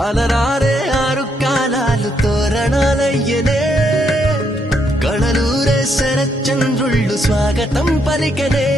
అలరారే ఆరు కాలాలు తోరణాలయ్యనే కళలూరే శరచంద్రుళ్ళు స్వాగతం పలికనే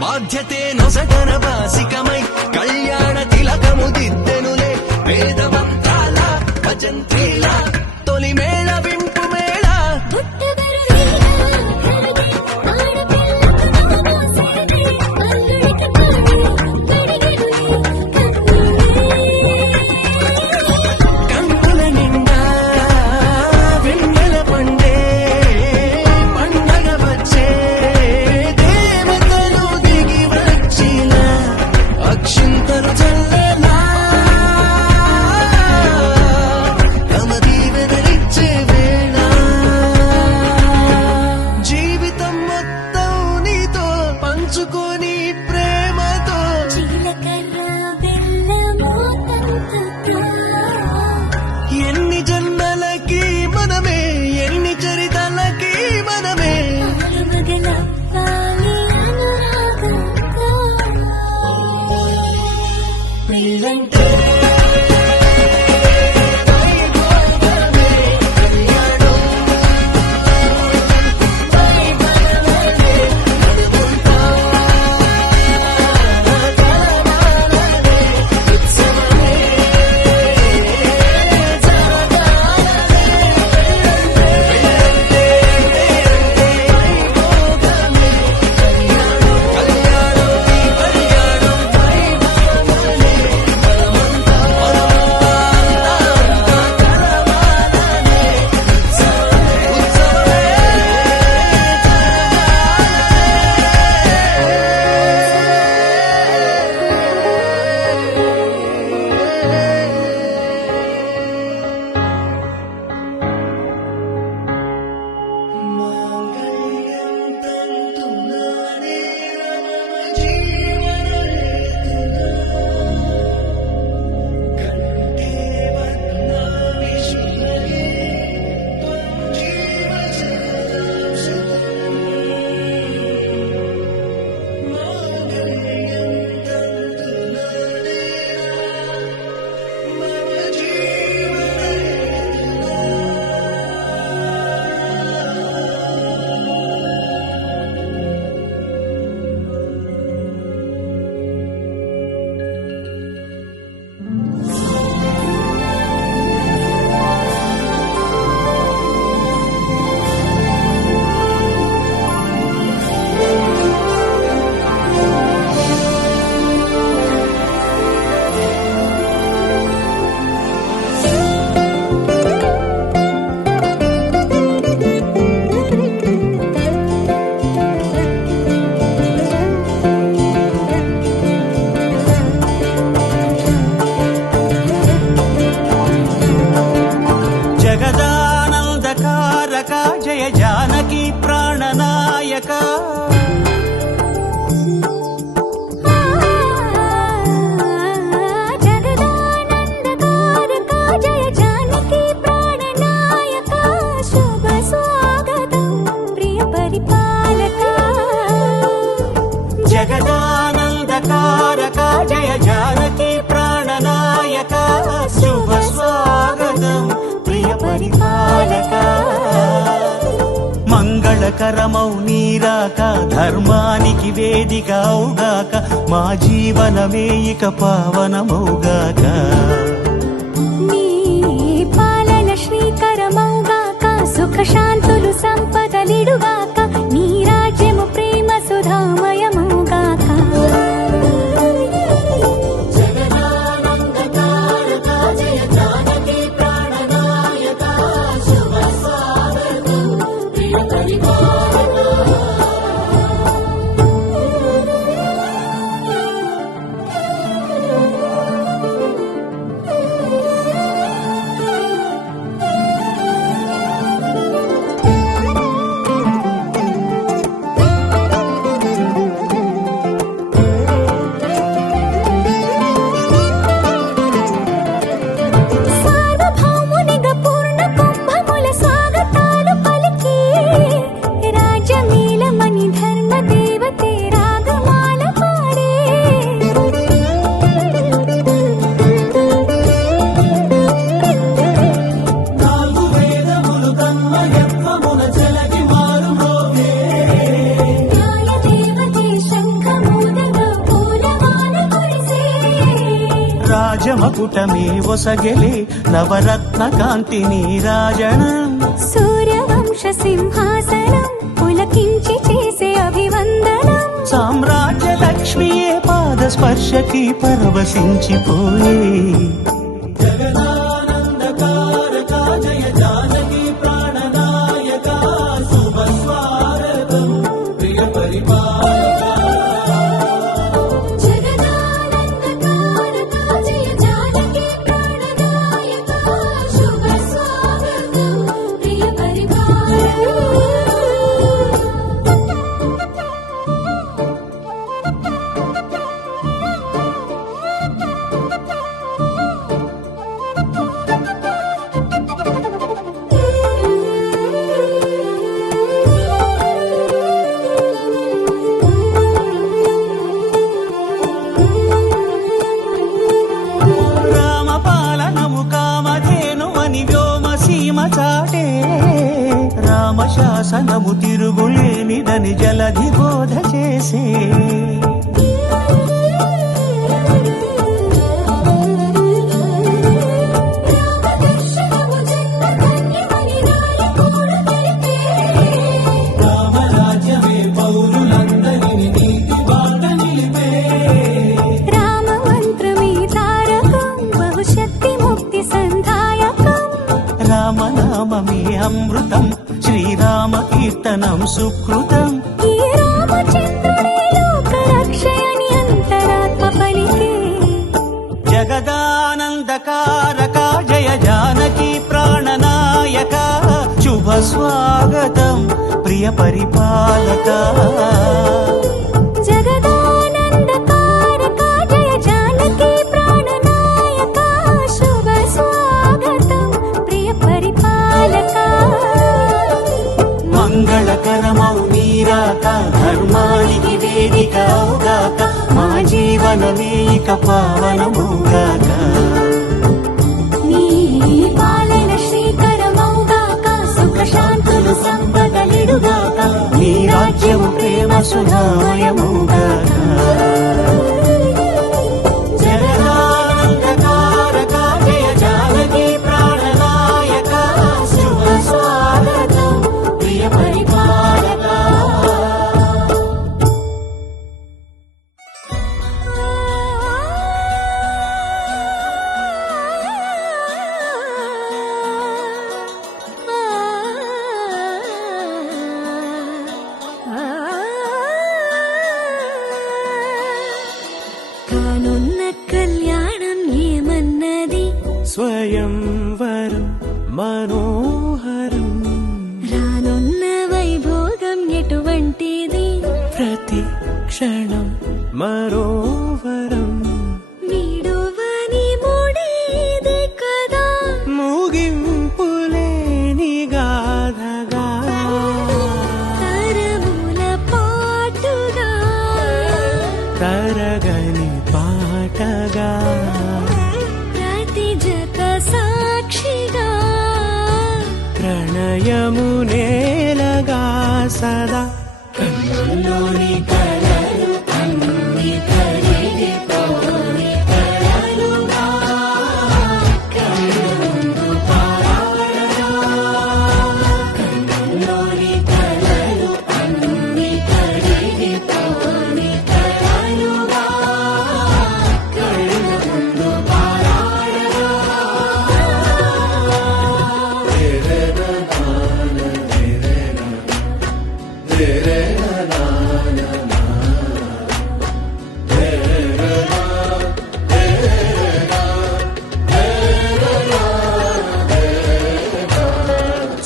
బాధ్యతే నొసగన వాసికమై కళ్యాణ తిలకము దిద్దెనులే వేదమంత్రాల భజంత్రీల తొలి మేళ వింపు మేళ కన్నుల నిండా వెన్నెల పండే పండగ వచ్చే అక్షింతలు చల్లేలా తమ దీవెనలిచ్చే వేళ జీవితం మొత్తం నీతో పంచుకొని ప్రేమతో ఎన్ని జన్మలకి మనమే ఎన్ని చరితలకి మనమే పెళ్ళంటే జయ జానకి ప్రాణనాయక జయ జానకి ప్రాణనాయక శుభ స్వాగతం ప్రియ పరిపాలక జగదానందకారక జయ జానకి ప్రాణనాయక శుభ స్వాగతం ప్రియ మంగళకరమౌ నీరాక ధర్మానికి వేదిక అవుగాక మా జీవనమే ఇక పావనమౌగాక నీ పాలన శ్రీకరమౌగాక సుఖ శాంతులు సంపదలిడుగాక నీ రాజ్యము ప్రేమ సుధామయమౌగాక సార్వభౌమునిగా పూర్ణ కుంభముల స్వాగతాలు పలికి రాజమేళమణి ధర్మ దేవతే రాగమాల పాడే నాలుగు వేదములు తన్మయత్వమున చెలగి మారుమోగే న్యాయ దేవతే శంఖమూదగా పూలమాల కురిసే రాజమకుటమే ఒసగెలే నవరత్న కాంతిని రాజణం సూర్యవంశ సింహాసనం పులకించి చేసే అభివందనం సామ్రాజ్య లక్ష్మియే పాద స్పర్శకి పరవశించిపోయే జగదానందకారక జయ జానకి ప్రాణనాయక శుభ స్వాగతం ప్రియ పరిపాలక జగదానందకారక జయ జానకి ప్రాణనాయక శుభ స్వాగతం ప్రియ పరిపాలక రామపాలనము కామధేను అని వ్యోమసీమ చాటే రామశాసనము తిరుగులేనిదని జలధి బోధ చేసే రామదర్శనము జన్మధన్యమని రాయకూడ తెలిపే రామరాజ్యమే పౌరులందరిని నీతి బాట నిలిపే రామమంత్రమే తారకం బహుశక్తి ముక్తి సంధాయకం రామనామమే అమృతం శ్రీరామ కీర్తనం సుకృతం ఈ రామచంద్రుడే లోక రక్షయని అంతరాత్మ పలికే జగదానందకారక జయ జానకి ప్రాణనాయక శుభ స్వాగతం ప్రియ పరిపాలక జగదానందకారక జయ జానకి ప్రాణనాయక శుభ స్వాగతం ప్రియ పరిపాలక మంగళకరమౌ నీరాక ధర్మానికి వేదిక అవుగాక మా జీవనమే ఇక పావనమౌగాక నీ పాలన శ్రీకరమౌగాక సుఖ శాంతులు సంపదలిడుగాక నీ రాజ్యము ప్రేమ సుధామయమౌగాక జగదానందకారక జయ జానకి ప్రాణనాయక శుభ స్వాగతం ప్రియ పరిపాలక కానున్న కళ్యాణం ఏమన్నది స్వయంవరం మనోహరం రానున్న వైభోగం ఎటువంటిది ప్రతి క్షణం మరోవరం వీడువని ముడేది కదా ముగింపులేని గాథగా తరముల పాటుగా తరగని పాటగా ప్రతి జత సాక్షిగా ప్రణయము నేలగా సదా కన్నుల్లోని కలలు అన్ని కరిగిపోని కలలుగా కళ్ళుందు పారాడగా కన్నుల్లోని కలలు అన్ని కరిగిపోని కలలుగా కళ్ళుందు పారాడగా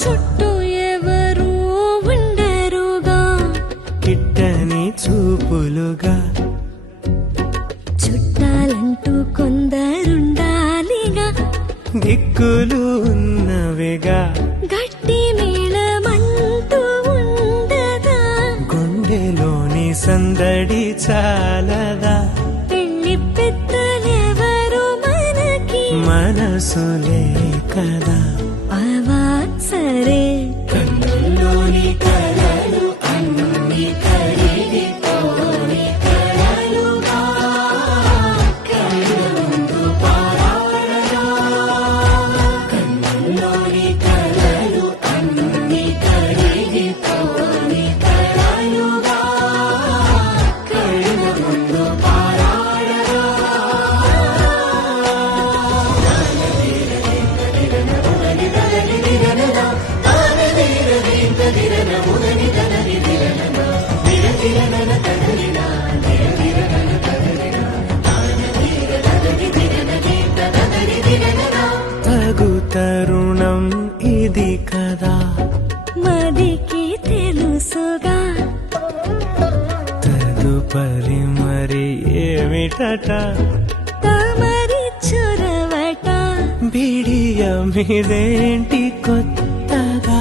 చుట్టూ ఎవరు ఉండరుగా కిట్టని చూపులుగా చుట్టాలంటూ కొందరుండాలిగా దిక్కులు ఉన్నవిగా గట్టి మేళమంటూ ఉండగా గుండెలోని సందడి చాలదా పెళ్లి పెద్దలెవరు మనకి మనసులే కదా అవా సరే కన్నుల్లోని కలలు అన్ని కరిగిపోని కలలుగా కళ్ళుందు పారాడగా కన్నుల్లోని కలలు అన్ని కరిగిపోని కలలుగా కళ్ళుందు పారాడగా తగు తరుణం ఇది కదా మదికి తెలుసుగా తదుపరి మరి ఏమిటట తమరి చొరవట బిడియమిదేంటి కొత్తగా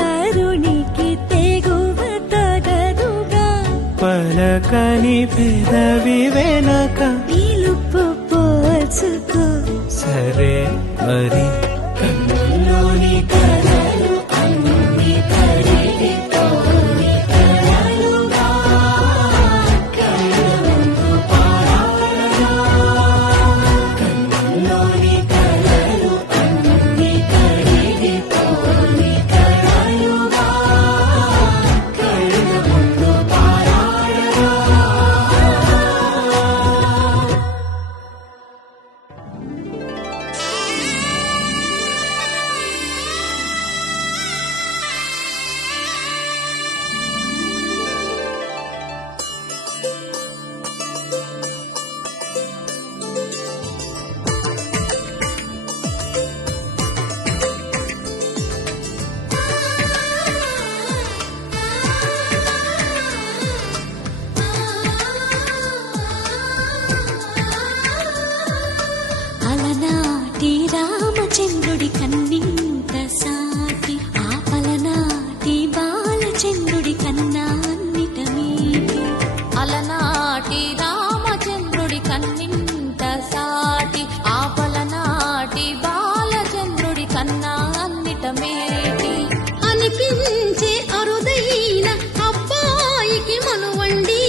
తరుణికి తెగువ తగదుగా పలకని పెదవి వెనక పిలుపు పోల్చుకో సరే మరి కన్నుల్లోని కలలు అన్ని కరిగిపోని కలలుగా కళ్ళుందు పారాడగా కన్నుల్లోని కలలు అన్ని కరిగిపోని కలలుగా కళ్ళుందు పారాడగా అలనాటి రామచంద్రుడి కన్నింత సాటి ఆపలనాటి బాలచంద్రుడి కన్నా అన్నిట మీటి అలనాటి రామచంద్రుడి కన్నింత సాటి ఆపలనాటి బాలచంద్రుడి కన్నా అన్నిట మేటి అనిపించే అరుదైన అబ్బాయికి మనువండి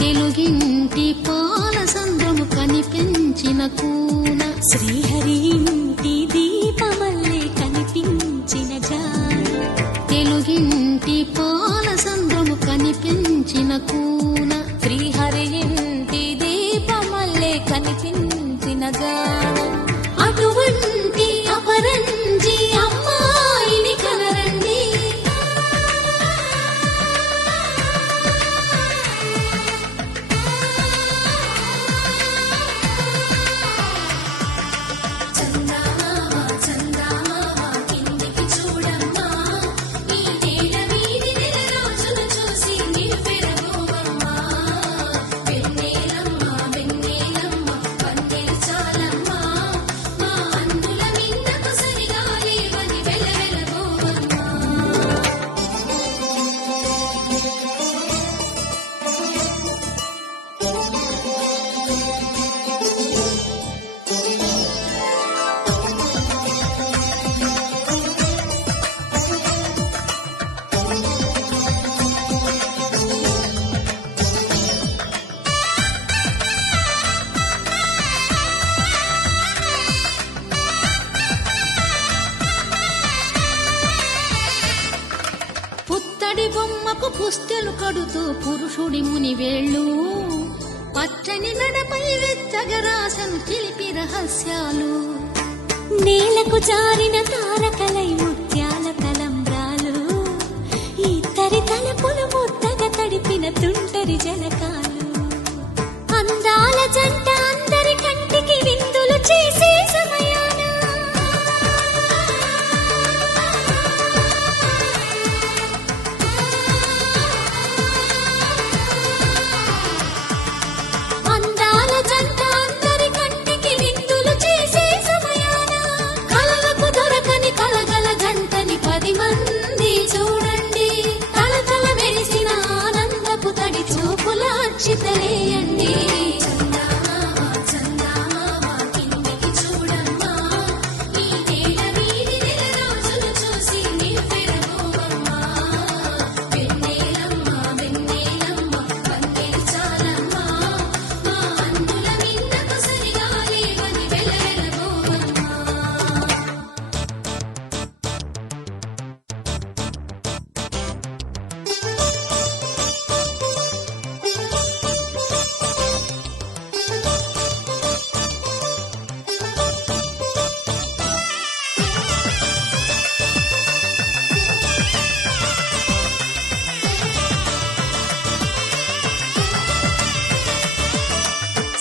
తెలుగింటి పాల సంద్రము కనిపించిన కూన శ్రీహరి ఇంటి దీపమల్లే కనిపించిన జాన తెలుగింటి పాల సంద్రము కనిపించిన కూన శ్రీహరి ఇంటి దీపమల్లే కనిపించిన జాన అటువంటి అపరంజి అమ్మాయిని కనరండి చందమామ చందమామ పుస్తెలు కడుతూ పురుషుడి ముని వేళ్ళు పచ్చని మెడపై వెచ్చగరాసను చిలిపి రహస్యాలు నేలకు జారిన తారకలై ముత్యాల తలంబ్రాలు ఇద్దరి తలపులు ముద్దగా తడిపిన తుంటరి జలకాలు అందాల జంట అందరి కంటికి విందులు చేసే సమయాన అందాల జంట అందరి కంటికి విందులు చేసే సమయాన కలలకు దొరకని కలగల జంటని 10 మంది చూడండి తలతల మెరిసిన ఆనందపు తడి చూపుల అక్షితలేయండి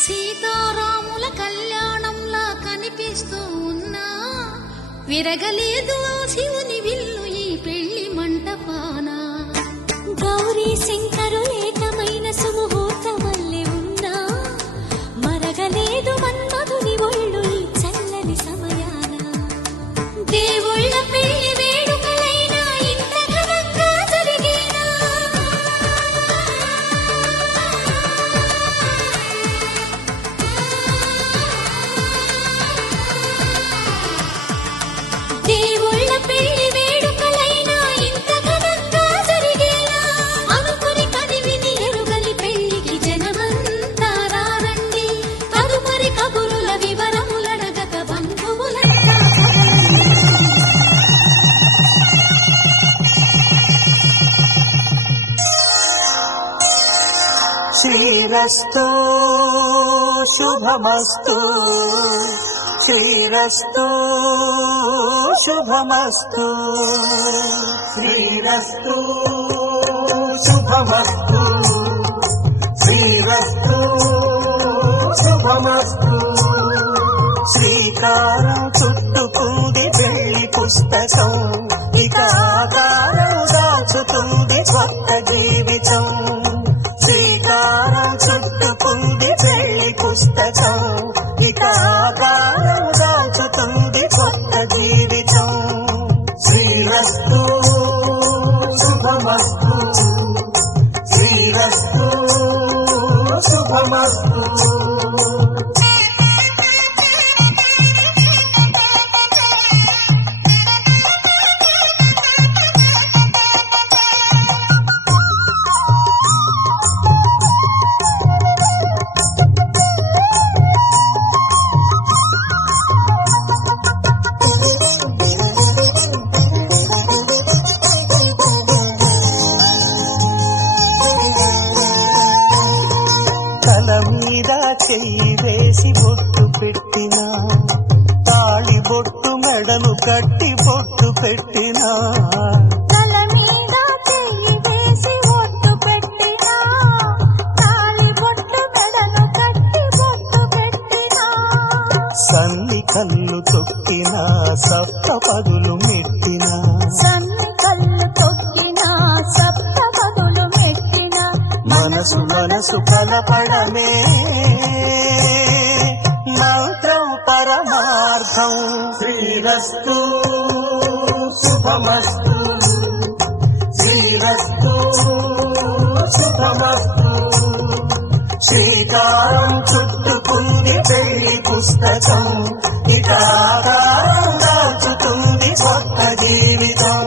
సీతారాముల కళ్యాణంలా కనిపిస్తూ ఉన్నా విరగలేదు ఆ శివుని విల్లు ఈ పెళ్లి మంటపాన గౌరీ శంకరు ఏకమైన సుముహూర్తమల్లె ఉన్నా మరగలేదు మన్మధుని ఒళ్ళు ఈ చల్లని సమయాన దేవుళ్ళ పెళ్లి వేడుకలైనా ఇంత ఘనంగా జరిగేనా దేవుళ్ళ పెళ్లి వేడుకలైనా ఇంత ఘనంగా జరిగేనా అనుకుని కదివిని ఎరుగని పెళ్లికి జనమంతా రారండి తదుపరి కబురుల వివరములడగక బంధువులంతా శ్రీరస్తు శుభమస్తు శ్రీరస్తు శుభమస్తు శ్రీరస్తు శుభమస్తు శ్రీరస్తు శుభమస్తు శ్రీకారం చుట్టుకుంది పెళ్లి పుస్తకం ఇక ఆకారం దాచుతుంది కొత్త జీవితం శ్రీకారం చుట్టుకుంది పెళ్లి పుస్తకం ఇక ఆకారం దాచుతుంది కొత్త జీవితం శ్రీరస్తు శుభమస్తు శ్రీరస్తు శుభమస్తు తల మీద చెయ్యి వేసి బొట్టు పెట్టినా తాళి బొట్టు మెడలు కట్టి బొట్టు పెట్టినా తల మీద చెయ్యి వేసి ఒట్టు పెట్టినా తాళి బొట్టు మెడలు కట్టి బొట్టు పెట్టినా సన్ని కళ్ళు తొక్కినా సప్త పదులు మెట్టినా సన్ని కళ్ళు తొక్కినా సప్త పదులు మెట్టినా మనసు మనసు కలపడమే మంత్రం పరమార్థం శ్రీరస్తు శుభమస్తు శ్రీరస్తు శుభమస్తు శ్రీకారం చుట్టుకుంది పెళ్లి పుస్తకం ఇక ఆకారం దాచుతుంది కొత్త జీవితం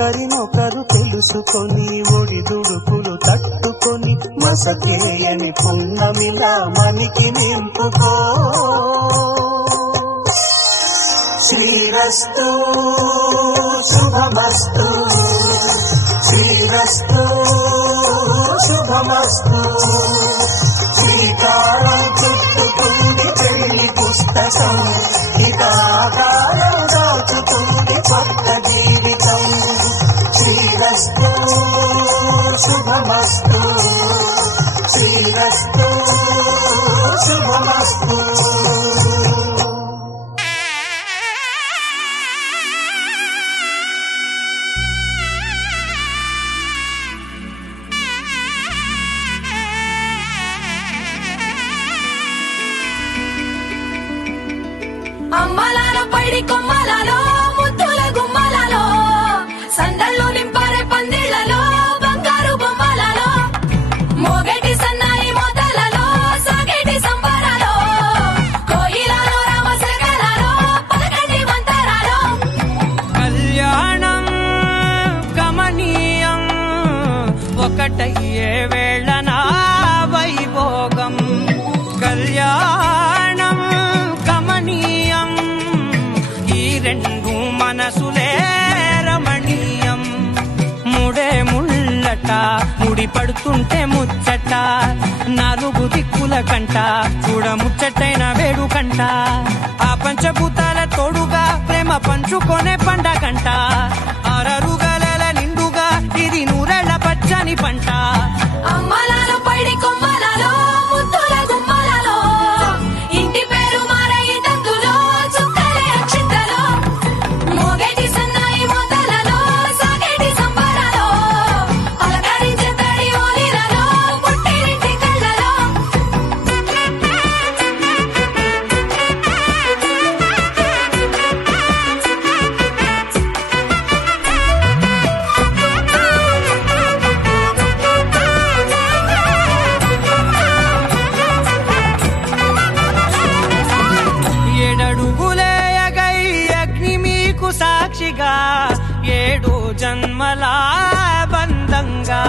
ఒకరినొకరు తెలుసుకొని ఒడిదుడుకులు తట్టుకొని మసకేయని పున్నమిలా మనికి నింపుకో. శ్రీరస్తు శుభమస్తు, శ్రీరస్తు శుభమస్తు. శ్రీకారం చుట్టుకుంది పెళ్లి పుస్తకం, ఇక ఆకారం దాచుతుంది కొత్త జీవితం. శ్రీరస్తు శుభమస్తు, శ్రీరస్తు శుభమస్తు. అమ్మలాలో పైడి కొమ్మలలో ముద్దుల గుమ్మలలో సందళ్ళు నింపారే పందిళ్లలో బంగారు బొమ్మలలో మోగేటి సన్నాయి మోతలలో సాగేటి సంబరాలో కోయిలలో రామసగలలో పలకటి మంతరాలో. కళ్యాణం గమనీయం ఒకటయ్యే వేళనా వైభోగం. కళ్యాణం గమనీయం ఈ రెండు మనసులే రమణీయం. ముడే ముళ్ళట ముడి పడుతుంటే ముచ్చట, నాలుగు దిక్కుల కంట చూడ ముచ్చటైన వేడుకంట. ఆ పంచభూతాల తోడుగా ప్రేమ పంచుకొనే పండగంట. ఆరరుగల నిండుగా ఇది నూరెళ్ళ పచ్చని పంట. అమ్మలాలో పైడి కొమ్మలలో ముద్దుల గుమ్మలలో ఇంటి పేరు మారయి తందులో చుక్కలే అక్షింతలో మోగేటి సన్నాయి మోతలలో సాగేటి సంబరాలో అలకరించే తడి ఓలిలలో పుట్టినింటి కళ్ళలో. ఏడడుగులేయగై అగ్ని మీకు సాక్షిగా, ఏడు జన్మల బంధంగా.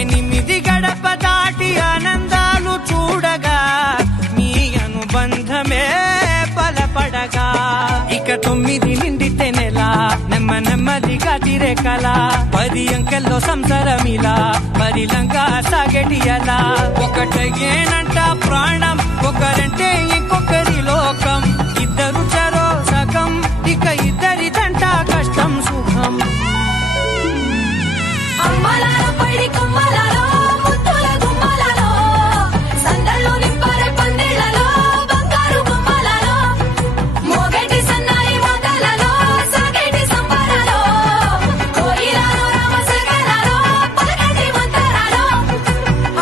8 గడప దాటి ఆనందాలు చూడగా మీ అనుబంధమే బలపడగా. ఇక 9 నిండితే నెల నెమ్మదిగా తిరే కల. 10 అంకెల్లో సంసారమిలా పరిలంగా సాగటియలా. ఒకటేనంట ప్రాణం, ఒకరంటే ఇంకొకరి లోకం. ఇద్దరు చరో సగం, ఇక ఇద్దరిదంట కష్టం సుఖం. అమ్మలాలో పైడి కొమ్మలలో ముద్దుల గుమ్మలలో సందళ్ళు నింపారే పందిళ్లలో బంగారు బొమ్మలలో మోగేటి సన్నాయి మోతలలో సాగేటి సంబరాలో కోయిలలో రామసగలలో పలకటి మంతరాలో.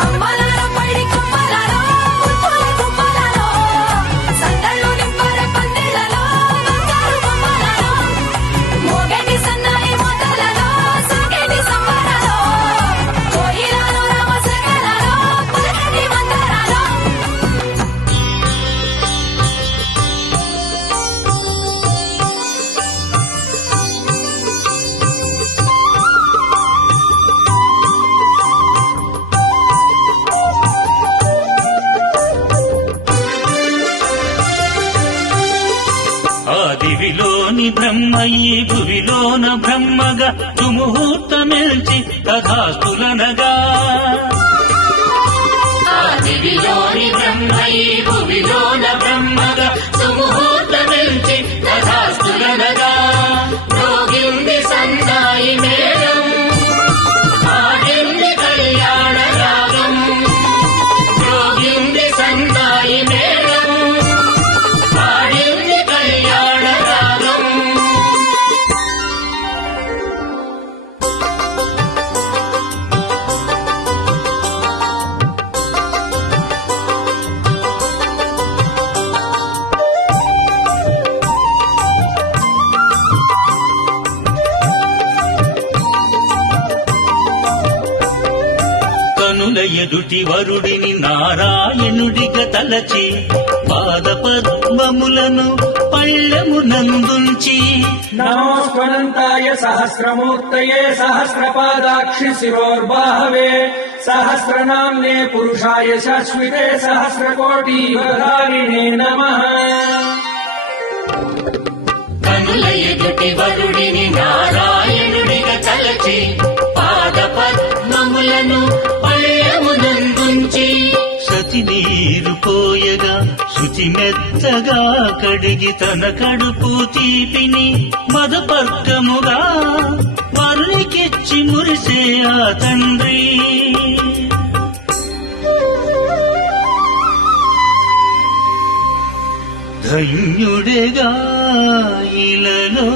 అమ్మలాలో పైడి కొమ్మలలో ముద్దుల గుమ్మలలో సందళ్ళు నింపారే పందిళ్లలో బంగారు బొమ్మలలో మోగేటి సన్నాయి మోతలలో సాగేటి సంబరాలో కోయిలలో రామసగలలో పలకటి మంతరాలో. ఆదివిలోని బ్రహ్మయ్యి భువిలోన బ్రహ్మగా సుముహూర్తమెల్చి తథాస్తులనగా. ఆదివిలోని బ్రహ్మయ్యి భువిలోన బ్రహ్మగా సుముహూర్తమెల్చి తథాస్తులనగా. రోగింది సన్నాయి మేళం, ఆడింది కళ్యాణ రాగం. రోగింది సన్నాయి మేళం, ఆడింది కళ్యాణ రాగం. కనుల ఎదుటి వరుడిని నారాయణుడిగా తలచి పాద పద్మములను పళ్ళెమునందుంచి నమోస్వనంతాయ సహస్రమూర్తయే సహస్రపాదాక్షి శిరోర్బాహవే సహస్రనామ్నే పురుషాయ శాశ్వతే సహస్రకోటిధారిణే నమః. కనుల ఎదుటి వరుడిని నారాయణుడిగా తలచి పాద పద్మములను పళ్ళెమునందుంచి సతి నీరు పోయగా శుచి మెత్తగా కడిగి తన కడుపు తీపిని మదపర్గముగా వరునికిచ్చి మురిసే ఆ తండ్రి ధన్యుడేగా ఇలలో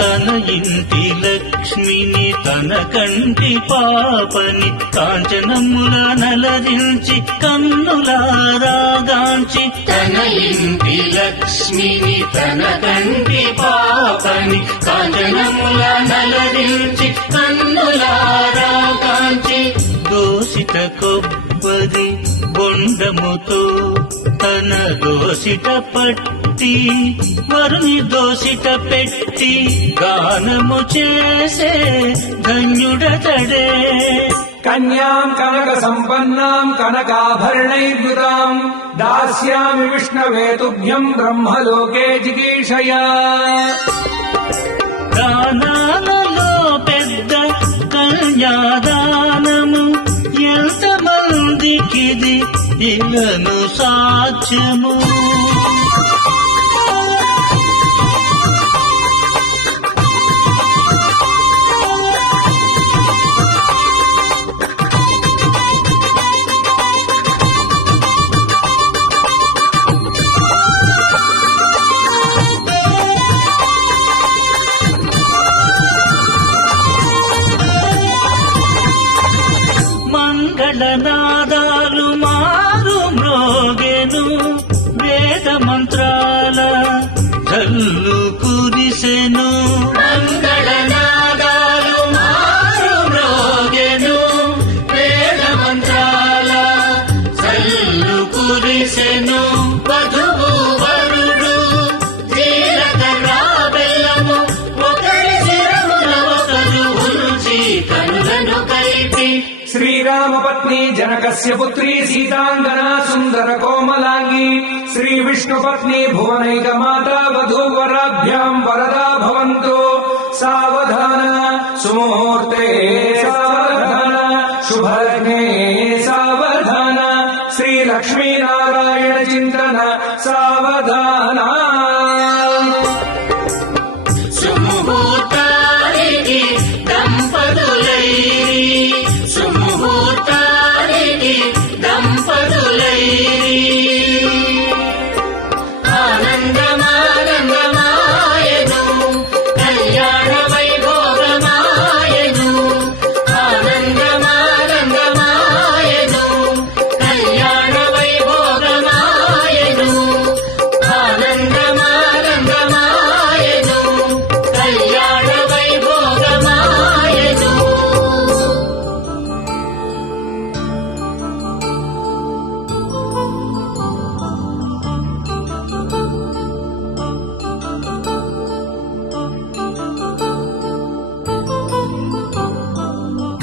తన ఇంటి లక్ష్మిని తన కంటి పాపని కాంచనముల నలరించి కన్నులారాగాంచి తన ఇంటి లక్ష్మిని తన కంటి పాపని కాంచనముల నలరించి కన్నులారా కాంచి దోసిట కొబ్బరి బొండముతో తన దోసిట పట్టి వరుని దోసిట పెట్టి గానము చేసే ధన్యుడతడే కన్యాం కనక సంపన్నాం కనకాభరణైర్యుతాం దాస్యామి విష్ణవే తుభ్యం బ్రహ్మలోకే జిగీషయా. దానాలలో పెద్ద కన్యాదానము ఎంతమందికిది ఇలను సాధ్యము మంగళనాదాలు మారు మ్రోగెను వేద మంత్రాల జల్లు కురిసెను మంగళనాదాలు మారు మ్రోగెను వేద మంత్రాల చల్లు కురిసెను వధువు వరుడు జీలకర్ర బెల్లము ఒకరి శిరమున ఒకరు ఉంచి కనులను కలిపి శ్రీరామపత్ని జనకస్య పుత్రీ సీతాంగనా సుందర కోమలాంగి శ్రీ విష్ణుపత్ని భువనైక మాతా వధూవరాభ్యాం వరదా భవంతు. సావధాన సుముహూర్తే సావధాన శుభలగ్నే సావధాన శ్రీ లక్ష్మీనారాయణ చింతన సావధాన. సుముహూర్తానికి దంపతులైరి సుముహూర్తానికి దంపతులైరి ఆనందమానందమాయను కళ్యాణ వైభోగమాయను ఆనందమానందమాయను కళ్యాణ వైభోగమాయను ఆనందమానందమాయను కళ్యాణ వైభోగమాయను.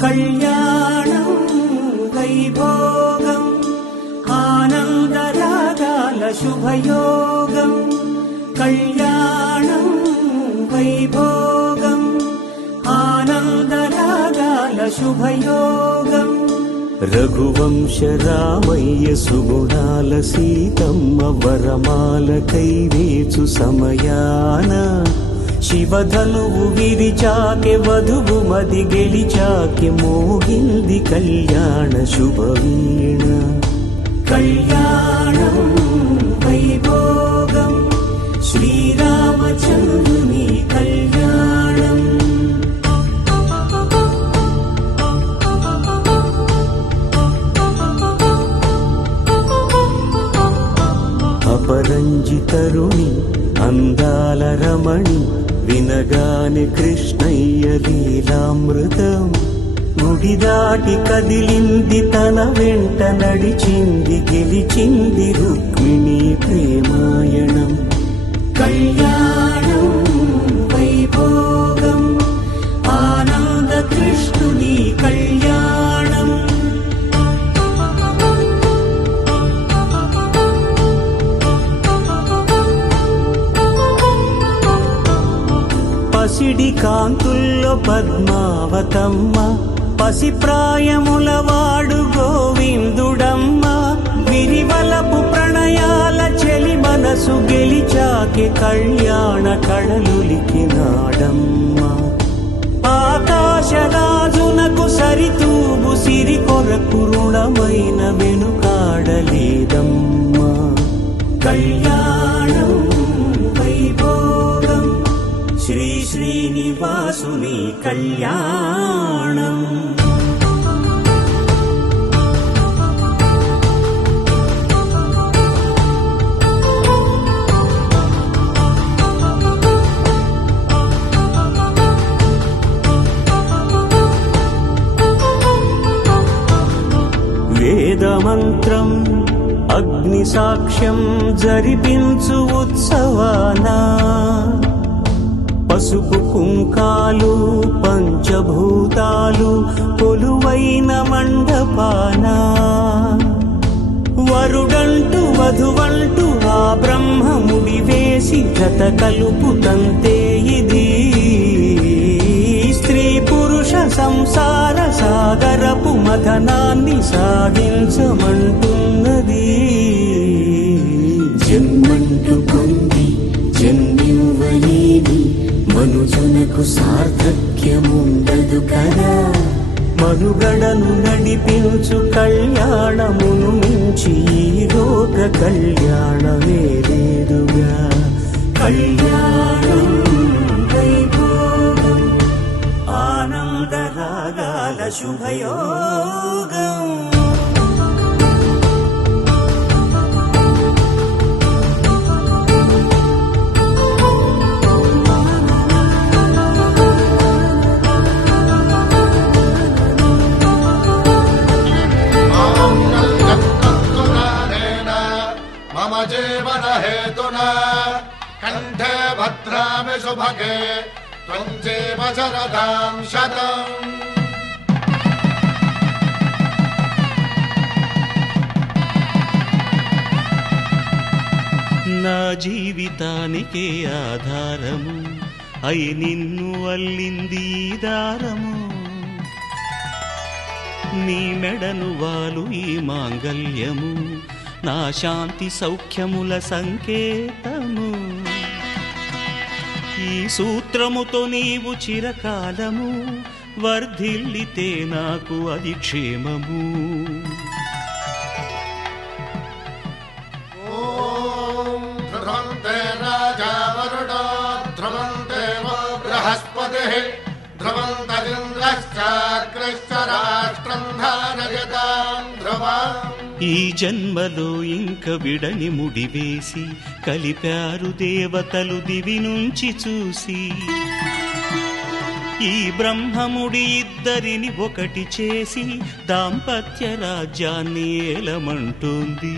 కళ్యాణం వైభోగం ఆనందరాగాల శుభయోగం కళ్యాణం వైభోగం ఆనందరాగాల శుభయోగం రఘువంశ రామయ్య సుగుణాల సీతమ్మ వరమాల కైవేచు సమయాన శివధనువు విరిచాకె వధువు మది గెలిచాకె మోగింది కళ్యాణ శుభవీణ కళ్యాణం వైభోగం శ్రీరామచంద్రుని కళ్యాణం. అపరంజి తరుణి అందాల రమణి వినగానే కృష్ణయ్య లీలామృతం గుడి దాటి కదిలింది తన వెంట నడిచింది గెలిచింది రుక్మిణి ప్రేమాయణం కళ్యాణం వైభోగం ఆనంద కృష్ణుని కళ్యాణం పసిడి కాంతుల్లో పద్మావతమ్మ పసిప్రాయముల వాడు గోవిందుడమ్మ విరివలపు ప్రణయాల చెలి మనసు గెలిచాకే కళ్యాణ కళలులికినాడమ్మ ఆకాశరాజునకు సరితూగు సిరి కొరకు రుణమైన వెనుకాడలేదమ్మా కళ్యాణం వైభోగం శ్రీ శ్రీనివాసుని కళ్యాణం వేదమంత్రం అగ్ని సాక్ష్యం జరిపించు ఉత్సవానా పసుపు కుంకాలు పంచభూతాలు కొలువైన మండపానా వరుడంటూ వధువంటూ ఆ బ్రహ్మముడి వేసి జత కలుపుతంతే ఇది స్త్రీ పురుష సంసార సాగరపు మథనాన్ని సాగించమంటున్నది జన్మంటూ పొంది జన్మివ్వలేని మనుజునకు సార్థక్యముండదు కదా మనుగడను నడిపించు కళ్యాణమును మించి ఈ లోక కళ్యాణమే లేదుగా కళ్యాణం వైభోగం ఆనందరాగాల శుభయోగం జీవన హేతునా కంఠే భద్రామి శుభగే త్వం జీవ శరదాం శతం నా జీవితానికే ఆధారము అయి నిన్ను అల్లింది దారము నీ మెడను వాలు ఈ మాంగల్యము నా శాంతి సౌఖ్యముల సంకేతము ఈ సూత్రముతో నీవు చిరకాలము వర్ధిల్లితే నాకు అది క్షేమము ఓం ధ్రువంతే రాజా వరుడో ధ్రువంతే బృహస్పతిః ధ్రువంతరింద్రశ్చాగ్రశ్చ రాష్ట్రం ధారయతాం ధ్రువం ఈ జన్మలో ఇంక విడని ముడివేసి కలిపారు దేవతలు దివి నుంచి చూసి ఈ బ్రహ్మముడి ఇద్దరిని ఒకటి చేసి దాంపత్య రాజ్యాన్ని ఏలమంటోంది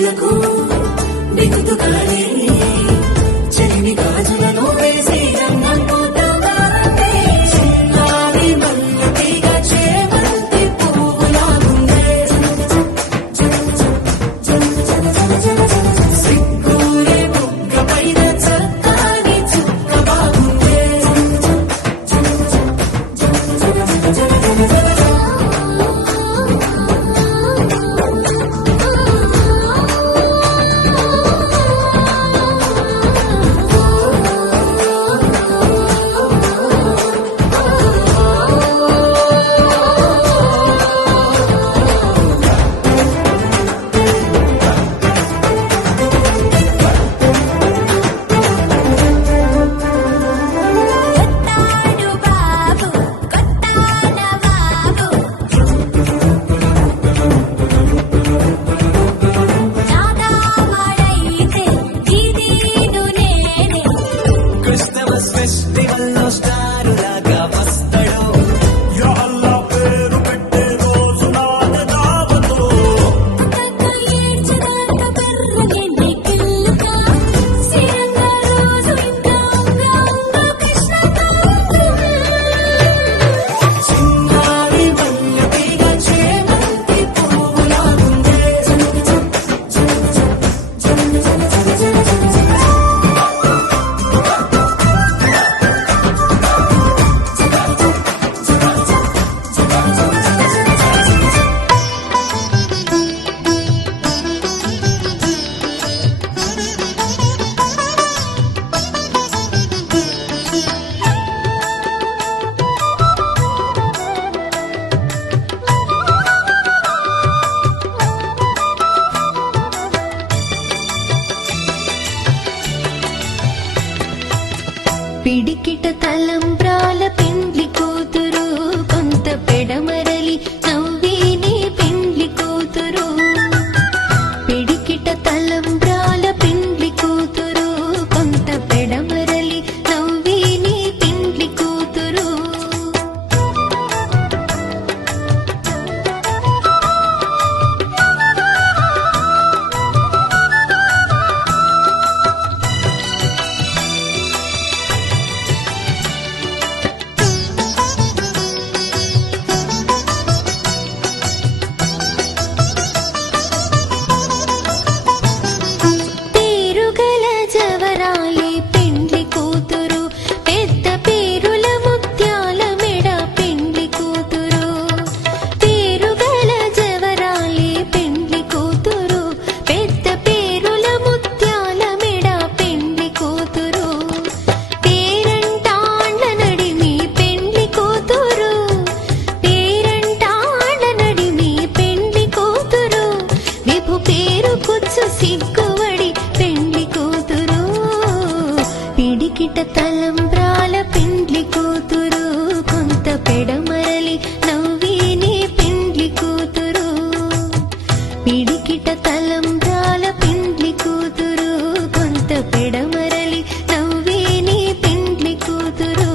ముద్దులకు దిగుతుగానే చెలిమి గాజులను వేసి రంగం పోతానంటే చిన్నారి మల్లెగా చేమంతి పువ్వులాగుండే సిగ్గులే బుగ్గ పైన చక్కని చుక్క బాగుండే కొత్తాడు బాబు కొత్తాన బాబు నాదావాడైతే జీదీను నేనే క్రిస్టమస్ ఫెస్టివల్ లో స్టార్ లాగా వస్తాడు కక్క ఏడ్చదాక పెర్రగెండి కిల్లుగా సిరంగా రోజు ఇంకా అంగా కృష్ణకాంతు చిన్నారి మల్లెగా చేమంతి పువ్వులాగుండే పిడికిట తలంబ్రాల పెండ్లి కూతురు కొంత పెడమరలి నవ్విని పెండ్లి కూతురు పిడికిట తలంబ్రాల పెండ్లి కూతురు కొంత పెడమరలి నవ్విని పెండ్లి కూతురు పేరుగల జవరాలి పెండ్లి కూతురు పెద్ద పేరుల ముత్యాల మెడ పెండ్లి కూతురు పేరుగల జవరాలి పెండ్లి కూతురు పెద్ద పేరుల ముత్యాల మెడ పెండ్లి కూతురు పేరంటాండ్ల నడిమి పెండ్లి కూతురు పేరంటాండ్ల నడిమి పెండ్లి కూతురు విభు పేరు కుచ్చు సిగ్గువడి పెండ్లి కూతురు పిడికిట తలంబ్రాల పెండ్లి కూతురు కొంత పెడమరలి నవ్విని పెండ్లి కూతురు పిడికిట తలంబ్రాల పెండ్లి కూతురు కొంత పెడమరలి నవ్విని పెండ్లి కూతురు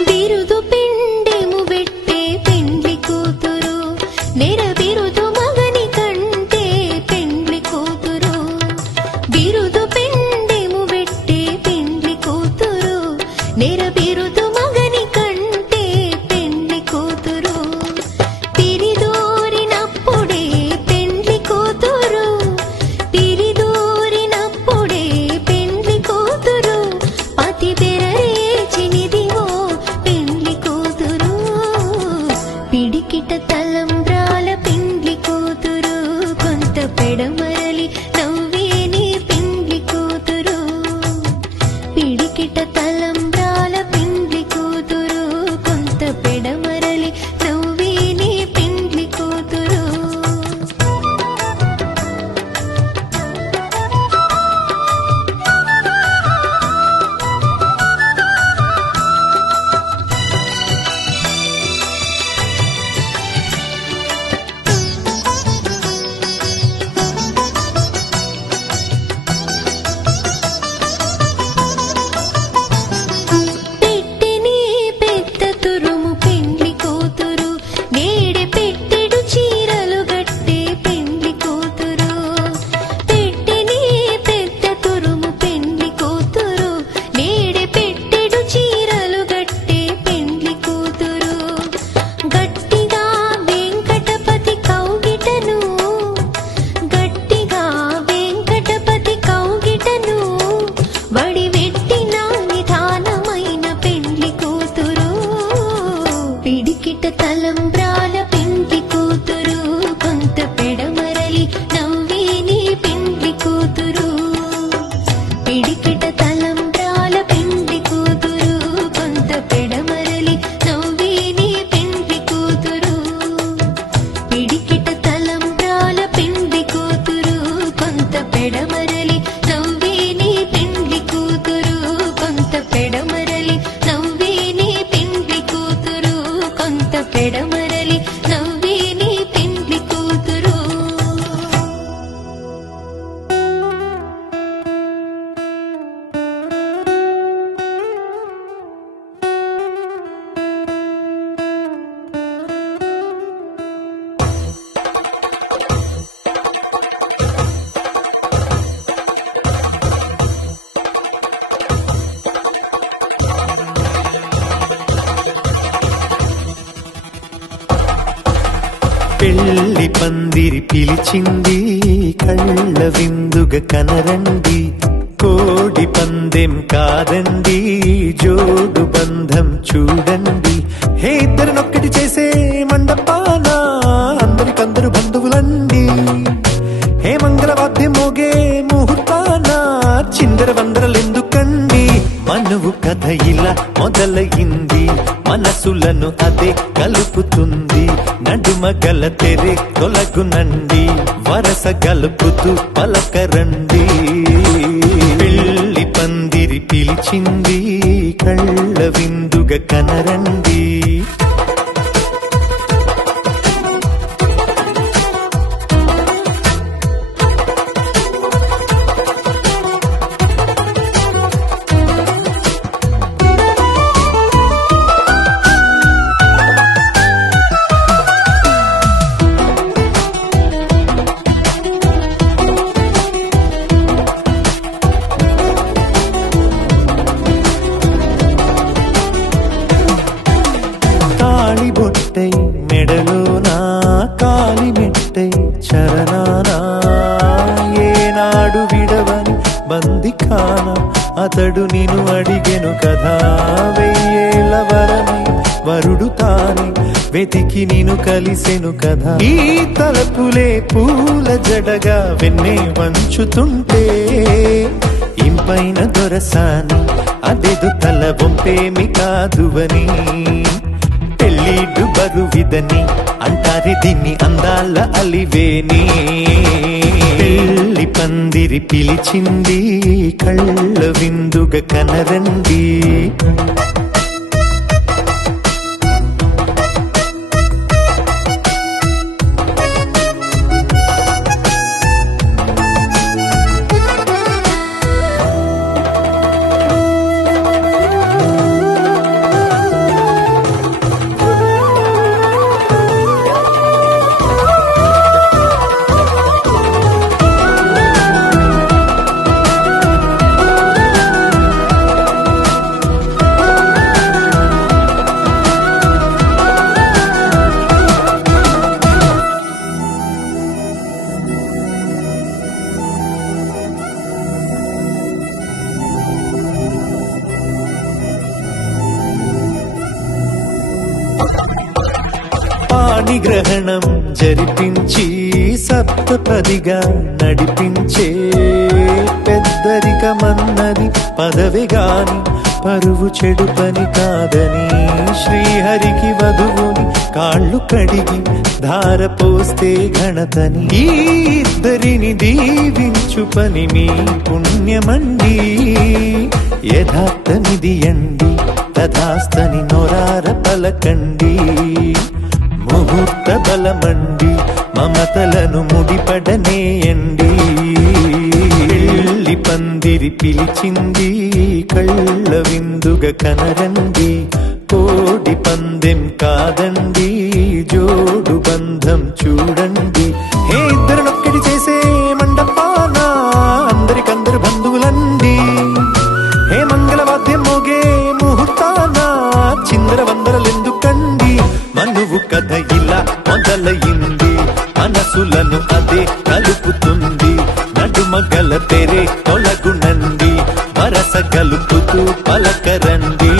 బిరుదు పిండెము పెట్టే పెండ్లి కూతురు నెర బిరుదు మగని కంటే పెండ్లి కూతురు బిరుదు పిండెము పెట్టే పెండ్లి కూతురు నెర బిరుదు మగని కంటే పెండ్లి కూతురు పిరిదోరినప్పుడే పెండ్లి కూతురు పిరిదోరినప్పుడే పెండ్లి కూతురు పతి తెరరేచినిదివో పెండ్లి కూతురు తలంబ్రాల పెండ్లి కూతురు కొంత పెడమరలి నవ్వే నీ పెండ్లి కూతురు పిడికిట తలంబ్రాల పెండ్లి కూతురు కొంత పెడమరలి నవ్వే నీ పెండ్లి కూతురు పిడికిట తలంబ్రాల పెండ్లి కూతురు కొంత పెడమరలి నవ్వే నీ పెండ్లి కూతురు కొంత పెడమరలి నవ్వే నీ పెండ్లి కూతురు కొంత పెడమరలి నవ్వే నీ పెండ్లి కూతురు పెళ్లి పందిరి పిలిచింది కళ్ళ విందుగా కనరండి కోడి పందెం కాదండి జోడు బంధం చూడండి హే ఇద్దరినొక్కటి చేసే మండపాన అందరికందరు బంధువులండి హే మంగళవాద్యం మోగే ముహూర్తాన చిందర వందరలెందుకండి మనువు కథ ఇలా మొదలయింది మనసులను అదే కలుపుతుంది నడుమ గల తెరే తొలగునండి వరస గలుపుతూ పలకరండి పెళ్లి పందిరి పిలిచింది కళ్ళ విందుగా కనరండి బొట్టై మెడలోనా కాలి మెట్టై చరణానా ఏనాడు విడవని బందిఖాన అతడు నిన్ను అడిగెను కదా వెయ్యేళ్ళ వరమై వరుడు తానే వెతికి నిన్ను కలిసెను కదా ఈ తలపులే పూల జడగా వెన్నే వంచుతుంటే ఇంపైన దొరసాని అదెదు తల వంపేమి కాదువని పెళ్ళిడు బరువిదని అంటారే దీన్ని అందాల అలివేని పెళ్లి పందిరి పిలిచింది కళ్ళ విందుగా కనరండి పాణిగ్రహణం జరిపించి సప్తపదిగా నడిపించే పెద్దరికమన్నది పదవి గాని పరువు చెడు పని కాదని శ్రీహరికి వధువుని కాళ్ళు కడిగి ధార పోస్తే ఘనతని ఈ ఇద్దరిని దీవించు పని మీ పుణ్యమండి యథార్థనిది అండి తథాస్తని నొరార పలకండి ముహూర్త బలమండి మమతలను ముడిపడనేయండి పెళ్లి పందిరి పిలిచింది కళ్ళ విందుగా కనరండి కోడి పందెం కాదండి జోడు బంధం చూడండి హే ఇద్దరినొక్కటి చేసే మండపాన అందరికందరు బంధువులండి హే మంగళవాద్యం మోగే ముహూర్తాన చిందర వందరలెందుకండి మనువు కథ ఇలా మొదలయింది మనసులను అదే కలుపుతుంది నడుమ గల తెరే తొలగునండి వరస గలుపుతూ పలకరండి